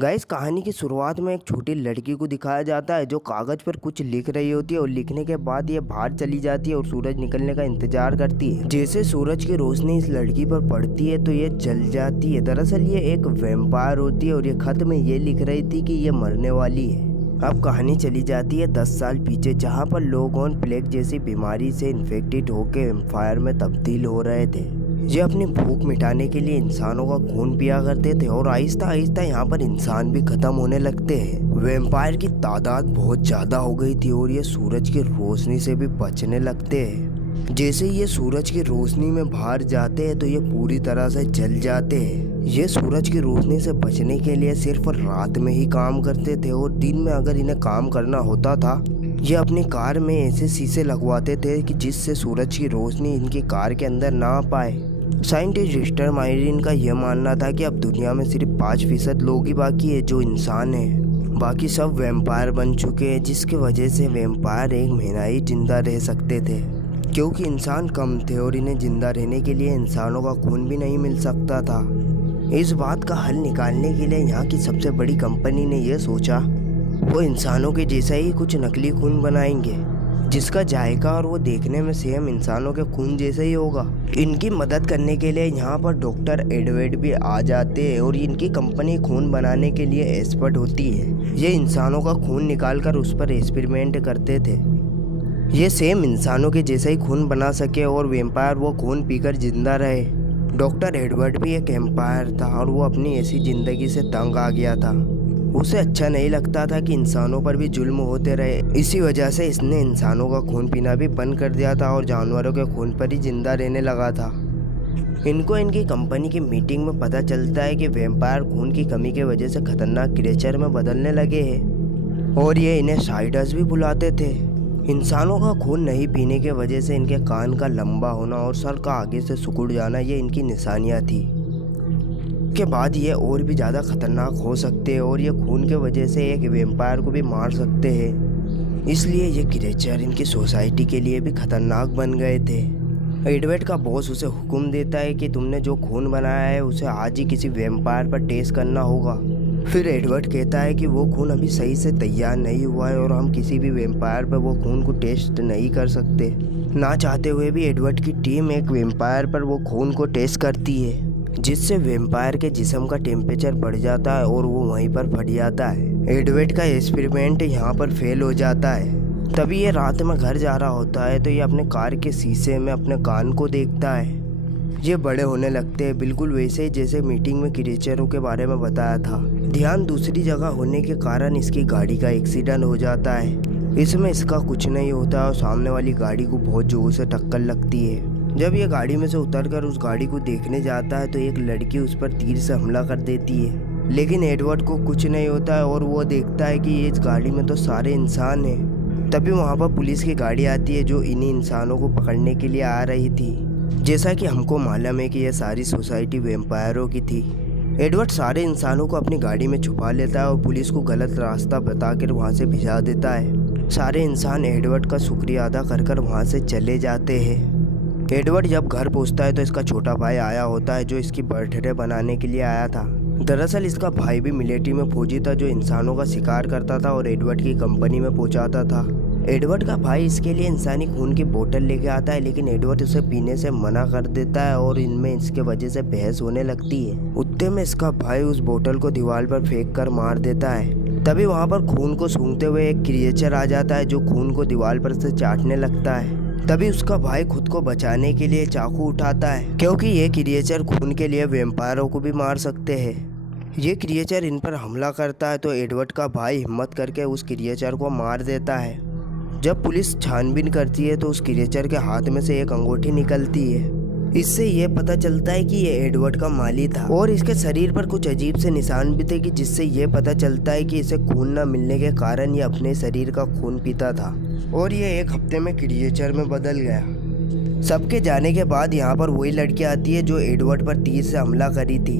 Guys, कहानी की शुरुआत में एक छोटी लड़की को दिखाया जाता है जो कागज पर कुछ लिख रही होती है और लिखने के बाद ये बाहर चली जाती है और सूरज निकलने का इंतजार करती है। जैसे सूरज की रोशनी इस लड़की पर पड़ती है तो ये जल जाती है। दरअसल ये एक वैम्पायर होती है और ये खत में ये लिख रही थी कि ये मरने वाली है। अब कहानी चली जाती है 10 साल पीछे, जहाँ पर लोग ऑन प्लेग जैसी बीमारी से इन्फेक्टेड होकर वैम्पायर में तब्दील हो रहे थे। ये अपनी भूख मिटाने के लिए इंसानों का खून पिया करते थे और आहिस्ता आहिस्ता यहाँ पर इंसान भी खत्म होने लगते हैं। वैम्पायर की तादाद बहुत ज्यादा हो गई थी और ये सूरज की रोशनी से भी बचने लगते हैं। जैसे ये सूरज की रोशनी में बाहर जाते हैं तो ये पूरी तरह से जल जाते हैं। ये सूरज की रोशनी से बचने के लिए सिर्फ रात में ही काम करते थे और दिन में अगर इन्हें काम करना होता था, ये अपनी कार में ऐसे शीशे लगवाते थे कि जिससे सूरज की रोशनी इनकी कार के अंदर ना आ पाए। साइंटिस्ट रिस्टर मायरिन का यह मानना था कि अब दुनिया में सिर्फ 5% लोग ही बाकी है जो इंसान हैं। बाकी सब वैम्पायर बन चुके हैं, जिसकी वजह से वैम्पायर एक महीना ही जिंदा रह सकते थे क्योंकि इंसान कम थे और इन्हें जिंदा रहने के लिए इंसानों का खून भी नहीं मिल सकता था। इस बात का हल निकालने के लिए यहाँ की सबसे बड़ी कंपनी ने यह सोचा वो इंसानों के जैसा ही कुछ नकली खून बनाएंगे जिसका जायका और वो देखने में सेम इंसानों के खून जैसा ही होगा। इनकी मदद करने के लिए यहाँ पर डॉक्टर एडवर्ड भी आ जाते हैं और इनकी कंपनी खून बनाने के लिए एक्सपर्ट होती है। ये इंसानों का खून निकालकर उस पर एक्सपेरिमेंट करते थे, ये सेम इंसानों के जैसा ही खून बना सके और वैम्पायर वो खून पीकर जिंदा रहे। डॉक्टर एडवर्ड भी एक वैम्पायर था और वो अपनी ऐसी ज़िंदगी से तंग आ गया था। उसे अच्छा नहीं लगता था कि इंसानों पर भी जुल्म होते रहे। इसी वजह से इसने इंसानों का खून पीना भी बंद कर दिया था और जानवरों के खून पर ही जिंदा रहने लगा था। इनको इनकी कंपनी की मीटिंग में पता चलता है कि वैम्पायर खून की कमी की वजह से खतरनाक क्रिएचर में बदलने लगे हैं और ये इन्हें साइडर्स भी बुलाते थे। इंसानों का खून नहीं पीने की वजह से इनके कान का लंबा होना और सर का आगे से सिकुड़ जाना ये इनकी निशानियाँ थी। के बाद ये और भी ज़्यादा खतरनाक हो सकते हैं और ये खून के वजह से एक वैम्पायर को भी मार सकते हैं। इसलिए ये क्रिएचर इनकी सोसाइटी के लिए भी खतरनाक बन गए थे। एडवर्ड का बॉस उसे हुक्म देता है कि तुमने जो खून बनाया है उसे आज ही किसी वैम्पायर पर टेस्ट करना होगा। फिर एडवर्ड कहता है कि वो खून अभी सही से तैयार नहीं हुआ है और हम किसी भी वैम्पायर पर वो खून को टेस्ट नहीं कर सकते। ना चाहते हुए भी एडवर्ड की टीम एक वैम्पायर पर वो खून को टेस्ट करती है, जिससे वैम्पायर के जिस्म का टेम्परेचर बढ़ जाता है और वो वहीं पर फट जाता है। एडवर्ड का एक्सपेरिमेंट यहाँ पर फेल हो जाता है। तभी ये रात में घर जा रहा होता है तो ये अपने कार के शीशे में अपने कान को देखता है। ये बड़े होने लगते हैं, बिल्कुल वैसे ही जैसे मीटिंग में क्रिएचरों के बारे में बताया था। ध्यान दूसरी जगह होने के कारण इसकी गाड़ी का एक्सीडेंट हो जाता है। इसमें इसका कुछ नहीं होता और सामने वाली गाड़ी को बहुत जोर से टक्कर लगती है। जब ये गाड़ी में से उतरकर उस गाड़ी को देखने जाता है तो एक लड़की उस पर तीर से हमला कर देती है, लेकिन एडवर्ड को कुछ नहीं होता है और वो देखता है कि इस गाड़ी में तो सारे इंसान हैं। तभी वहाँ पर पुलिस की गाड़ी आती है जो इन्हीं इंसानों को पकड़ने के लिए आ रही थी। जैसा कि हमको मालूम है कि यह सारी सोसाइटी वैम्पायरों की थी। एडवर्ड सारे इंसानों को अपनी गाड़ी में छुपा लेता है और पुलिस को गलत रास्ता बताकर वहाँ से भिजा देता है। सारे इंसान एडवर्ड का शुक्रिया अदा कर वहाँ से चले जाते हैं। एडवर्ड जब घर पहुंचता है तो इसका छोटा भाई आया होता है जो इसकी बर्थडे बनाने के लिए आया था। दरअसल इसका भाई भी मिलिट्री में फौजी था जो इंसानों का शिकार करता था और एडवर्ड की कंपनी में पहुंचाता था। एडवर्ड का भाई इसके लिए इंसानी खून की बोतल लेके आता है, लेकिन एडवर्ड उसे पीने से मना कर देता है और इनमें इसके वजह से बहस होने लगती है। उतने में इसका भाई उस बोतल को दीवार पर फेंक कर मार देता है। तभी वहाँ पर खून को सूंघते हुए एक क्रिएचर आ जाता है जो खून को दीवार पर से चाटने लगता है। तभी उसका भाई खुद को बचाने के लिए चाकू उठाता है क्योंकि ये क्रिएचर खून के लिए वैम्पायरों को भी मार सकते हैं। ये क्रिएचर इन पर हमला करता है तो एडवर्ड का भाई हिम्मत करके उस क्रिएचर को मार देता है। जब पुलिस छानबीन करती है तो उस क्रिएचर के हाथ में से एक अंगूठी निकलती है। इससे ये पता चलता है कि ये एडवर्ड का माली था और इसके शरीर पर कुछ अजीब से निशान भी थे कि जिससे ये पता चलता है कि इसे खून न मिलने के कारण ये अपने शरीर का खून पीता था और ये एक हफ्ते में क्रिएचर में बदल गया। सबके जाने के बाद यहाँ पर वही लड़की आती है जो एडवर्ड पर तीर से हमला करी थी।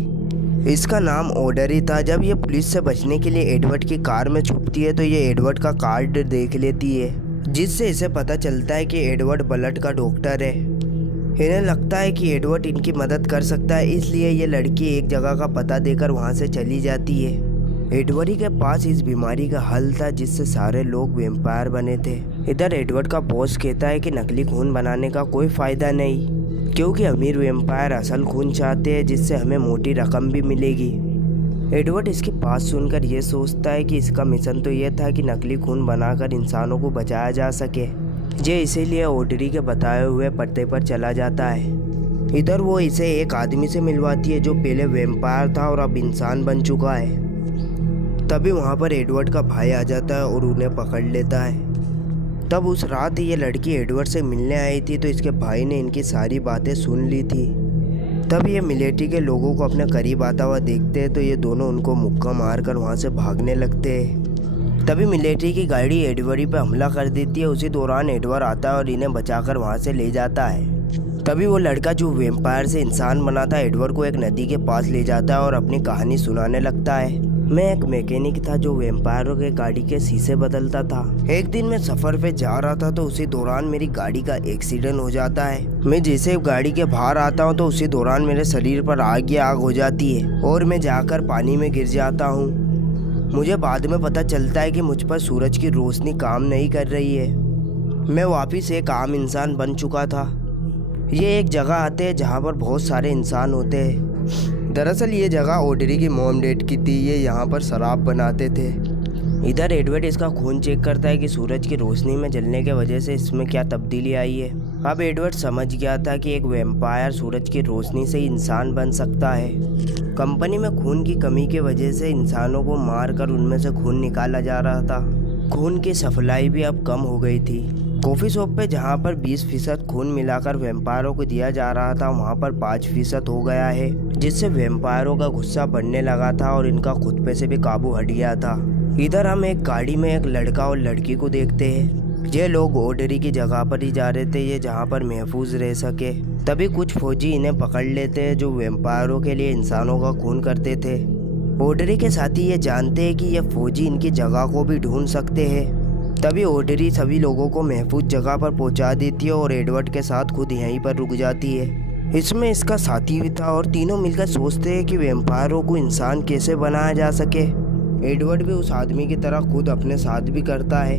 इसका नाम ऑडरी था। जब ये पुलिस से बचने के लिए एडवर्ड की कार में छुपती है तो ये एडवर्ड का कार्ड देख लेती है, जिससे इसे पता चलता है कि एडवर्ड ब्लड का डॉक्टर है। इन्हें लगता है कि एडवर्ड इनकी मदद कर सकता है, इसलिए ये लड़की एक जगह का पता देकर वहाँ से चली जाती है। एडवर्ड के पास इस बीमारी का हल था जिससे सारे लोग वैम्पायर बने थे। इधर एडवर्ड का बॉस कहता है कि नकली खून बनाने का कोई फायदा नहीं, क्योंकि अमीर वैम्पायर असल खून चाहते हैं जिससे हमें मोटी रकम भी मिलेगी। एडवर्ड इसकी बात सुनकर ये सोचता है कि इसका मिशन तो ये था कि नकली खून बनाकर इंसानों को बचाया जा सके। ये इसीलिए ऑड्री के बताए हुए पते पर चला जाता है। इधर वो इसे एक आदमी से मिलवाती है जो पहले वैम्पायर था और अब इंसान बन चुका है। तभी वहाँ पर एडवर्ड का भाई आ जाता है और उन्हें पकड़ लेता है। तब उस रात ये लड़की एडवर्ड से मिलने आई थी तो इसके भाई ने इनकी सारी बातें सुन ली थी। तब ये मिलिट्री के लोगों को अपने करीब आता हुआ देखते हैं तो ये दोनों उनको मुक्का मारकर वहाँ से भागने लगते हैं। तभी मिलिट्री की गाड़ी एडवर्ड पे हमला कर देती है। उसी दौरान एडवर्ड आता है और इन्हें बचाकर वहाँ से ले जाता है। तभी वो लड़का जो वैम्पायर से इंसान बना था एडवर्ड को एक नदी के पास ले जाता है और अपनी कहानी सुनाने लगता है। मैं एक मैकेनिक था जो वैम्पायरों के गाड़ी के शीशे बदलता था। एक दिन मैं सफर पे जा रहा था तो उसी दौरान मेरी गाड़ी का एक्सीडेंट हो जाता है। मैं जैसे गाड़ी के बाहर आता हूँ तो उसी दौरान मेरे शरीर पर आग हो जाती है और मैं जाकर पानी में गिर जाता हूँ। मुझे बाद में पता चलता है कि मुझ पर सूरज की रोशनी काम नहीं कर रही है। मैं वापिस एक आम इंसान बन चुका था। ये एक जगह आते हैं जहाँ पर बहुत सारे इंसान होते हैं। दरअसल ये जगह ऑड्री की मॉम डैड की थी। ये यहाँ पर शराब बनाते थे। इधर एडवर्ड इसका खून चेक करता है कि सूरज की रोशनी में जलने के वजह से इसमें क्या तब्दीली आई है। अब एडवर्ड समझ गया था कि एक वैम्पायर सूरज की रोशनी से ही इंसान बन सकता है। कंपनी में खून की कमी की वजह से इंसानों को मारकर उनमें से खून निकाला जा रहा था। खून की सप्लाई भी अब कम हो गई थी। कॉफ़ी शॉप पे जहाँ पर 20% खून मिलाकर वैम्पायरों को दिया जा रहा था वहाँ पर 5% हो गया है, जिससे वैम्पायरों का गुस्सा बढ़ने लगा था और इनका खुद पे से भी काबू हट गया था। इधर हम एक गाड़ी में एक लड़का और लड़की को देखते हैं। ये लोग ऑड्री की जगह पर ही जा रहे थे, ये जहाँ पर महफूज रह सके। तभी कुछ फौजी इन्हें पकड़ लेते हैं जो वैम्पायरों के लिए इंसानों का खून करते थे। ऑड्री के साथी ये जानते हैं कि ये फौजी इनकी जगह को भी ढूंढ सकते हैं। तभी ऑड्री सभी लोगों को महफूज जगह पर पहुंचा देती है और एडवर्ड के साथ खुद यहीं पर रुक जाती है। इसमें इसका साथी भी था और तीनों मिलकर सोचते हैं कि वैम्पायरों को इंसान कैसे बनाया जा सके। एडवर्ड भी उस आदमी की तरह खुद अपने साथ भी करता है।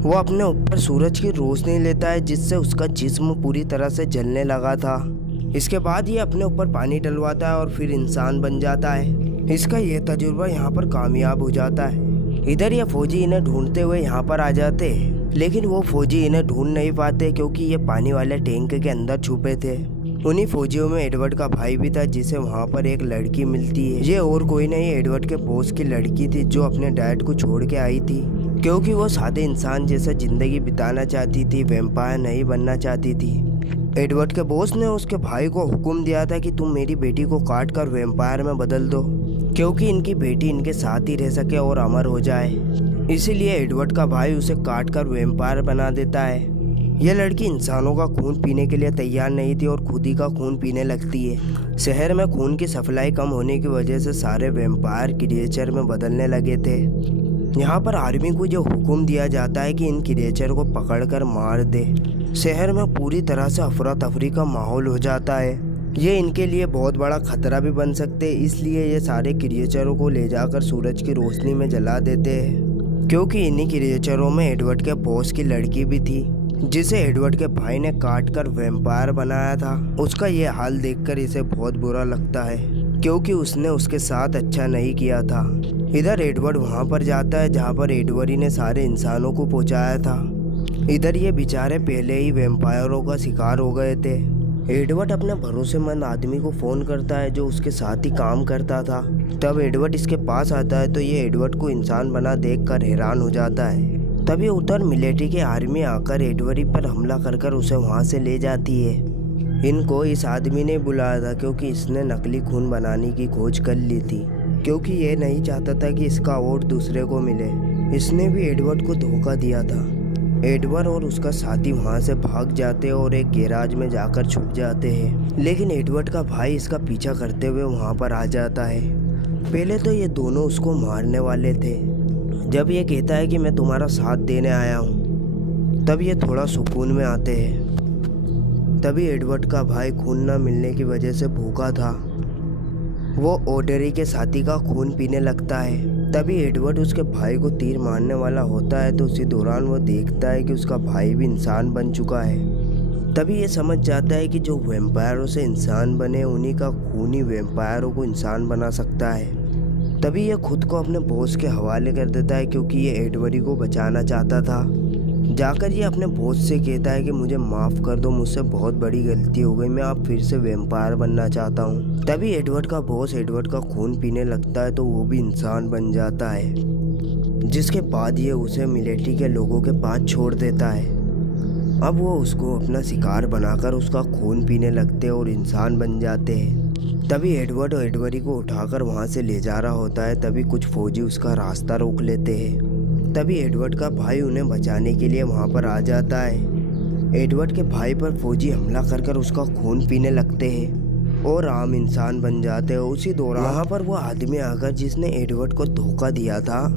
वो अपने ऊपर सूरज की रोशनी लेता है जिससे उसका जिस्म पूरी तरह से जलने लगा था। इसके बाद ये अपने ऊपर पानी डलवाता है और फिर इंसान बन जाता है। इसका ये तजुर्बा यहाँ पर कामयाब हो जाता है। इधर ये फौजी इन्हें ढूंढते हुए यहाँ पर आ जाते हैं, लेकिन वो फौजी इन्हें ढूंढ नहीं पाते क्योंकि ये पानी वाले टैंक के अंदर छुपे थे। उन्हीं फौजियों में एडवर्ड का भाई भी था जिसे वहाँ पर एक लड़की मिलती है। ये और कोई नहीं एडवर्ड के बॉस की लड़की थी जो अपने डैड को छोड़ के आई थी क्योंकि वो सादे इंसान जैसा जिंदगी बिताना चाहती थी, वैम्पायर नहीं बनना चाहती थी। एडवर्ड के बॉस ने उसके भाई को हुक्म दिया था कि तुम मेरी बेटी को काट कर वैम्पायर में बदल दो क्योंकि इनकी बेटी इनके साथ ही रह सके और अमर हो जाए। इसीलिए एडवर्ड का भाई उसे काट कर वैम्पायर बना देता है। यह लड़की इंसानों का खून पीने के लिए तैयार नहीं थी और खुद ही का खून पीने लगती है। शहर में खून की सप्लाई कम होने की वजह से सारे वैम्पायर क्रिएचर में बदलने लगे थे। यहाँ पर आर्मी को जो हुक्म दिया जाता है कि इन क्रिएचर को पकड़कर मार दे। शहर में पूरी तरह से अफरा तफरी का माहौल हो जाता है। ये इनके लिए बहुत बड़ा खतरा भी बन सकते हैं, इसलिए ये सारे क्रिएचरों को ले जाकर सूरज की रोशनी में जला देते हैं क्योंकि इन्हीं क्रिएचरों में एडवर्ड के बॉस की लड़की भी थी जिसे एडवर्ड के भाई ने काट कर वैम्पायर बनाया था। उसका ये हाल देखकर इसे बहुत बुरा लगता है क्योंकि उसने उसके साथ अच्छा नहीं किया था। इधर एडवर्ड वहाँ पर जाता है जहाँ पर एडवर्ड ने सारे इंसानों को पहुँचाया था। इधर ये बेचारे पहले ही वैम्पायरों का शिकार हो गए थे। एडवर्ड अपने भरोसेमंद आदमी को फ़ोन करता है जो उसके साथ ही काम करता था। तब एडवर्ड इसके पास आता है तो ये एडवर्ड को इंसान बना देखकर हैरान हो जाता है। तभी उधर मिलिट्री की आर्मी आकर एडवर्ड पर हमला कर उसे वहाँ से ले जाती है। इनको इस आदमी ने बुलाया था क्योंकि इसने नकली खून बनाने की खोज कर ली थी क्योंकि ये नहीं चाहता था कि इसका वोट दूसरे को मिले। इसने भी एडवर्ड को धोखा दिया था। एडवर्ड और उसका साथी वहाँ से भाग जाते हैं और एक गैराज में जाकर छुप जाते हैं, लेकिन एडवर्ड का भाई इसका पीछा करते हुए वहाँ पर आ जाता है। पहले तो ये दोनों उसको मारने वाले थे। जब ये कहता है कि मैं तुम्हारा साथ देने आया हूँ तब ये थोड़ा सुकून में आते हैं। तभी एडवर्ड का भाई खून न मिलने की वजह से भूखा था। वो ऑड्री के साथी का खून पीने लगता है। तभी एडवर्ड उसके भाई को तीर मारने वाला होता है, तो उसी दौरान वो देखता है कि उसका भाई भी इंसान बन चुका है। तभी ये समझ जाता है कि जो वैम्पायरों से इंसान बने उन्हीं का खून ही वैम्पायरों को इंसान बना सकता है। तभी ये खुद को अपने बॉस के हवाले कर देता है, क्योंकि ये एडवर्ड को बचाना चाहता था। जाकर ये अपने बॉस से कहता है कि मुझे माफ़ कर दो, मुझसे बहुत बड़ी गलती हो गई, मैं अब फिर से वैम्पायर बनना चाहता हूँ। तभी एडवर्ड का बॉस एडवर्ड का खून पीने लगता है, तो वो भी इंसान बन जाता है, जिसके बाद ये उसे मिलिट्री के लोगों के पास छोड़ देता है। अब वो उसको अपना शिकार बनाकर उसका खून पीने लगते हैं और इंसान बन जाते हैं। तभी एडवर्ड और एडवरी को उठाकर वहाँ से ले जा रहा होता है। तभी कुछ फौजी उसका रास्ता रोक लेते हैं। तभी एडवर्ड का भाई उन्हें बचाने के लिए वहाँ पर आ जाता है। एडवर्ड के भाई पर फौजी हमला कर उसका खून पीने लगते हैं और आम इंसान बन जाते हैं। उसी दौरान वहाँ पर वो आदमी आकर जिसने एडवर्ड को धोखा दिया था,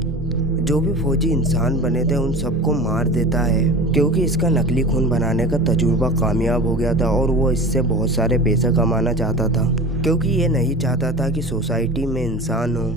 जो भी फौजी इंसान बने थे उन सबको मार देता है, क्योंकि इसका नकली खून बनाने का तजुर्बा कामयाब हो गया था और वो इससे बहुत सारे पैसे कमाना चाहता था, क्योंकि ये नहीं चाहता था कि सोसाइटी में इंसान हो।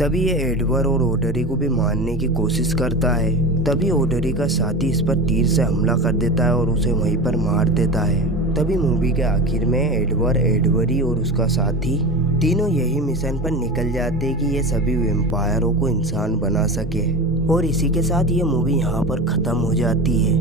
तभी ये एडवर्ड और ऑडरी को भी मारने की कोशिश करता है। तभी ऑडरी का साथी इस पर तीर से हमला कर देता है और उसे वहीं पर मार देता है। तभी मूवी के आखिर में एडवर्ड, एडवरी और उसका साथी तीनों यही मिशन पर निकल जाते हैं कि ये सभी वैम्पायरों को इंसान बना सके। और इसी के साथ ये मूवी यहाँ पर ख़त्म हो जाती है।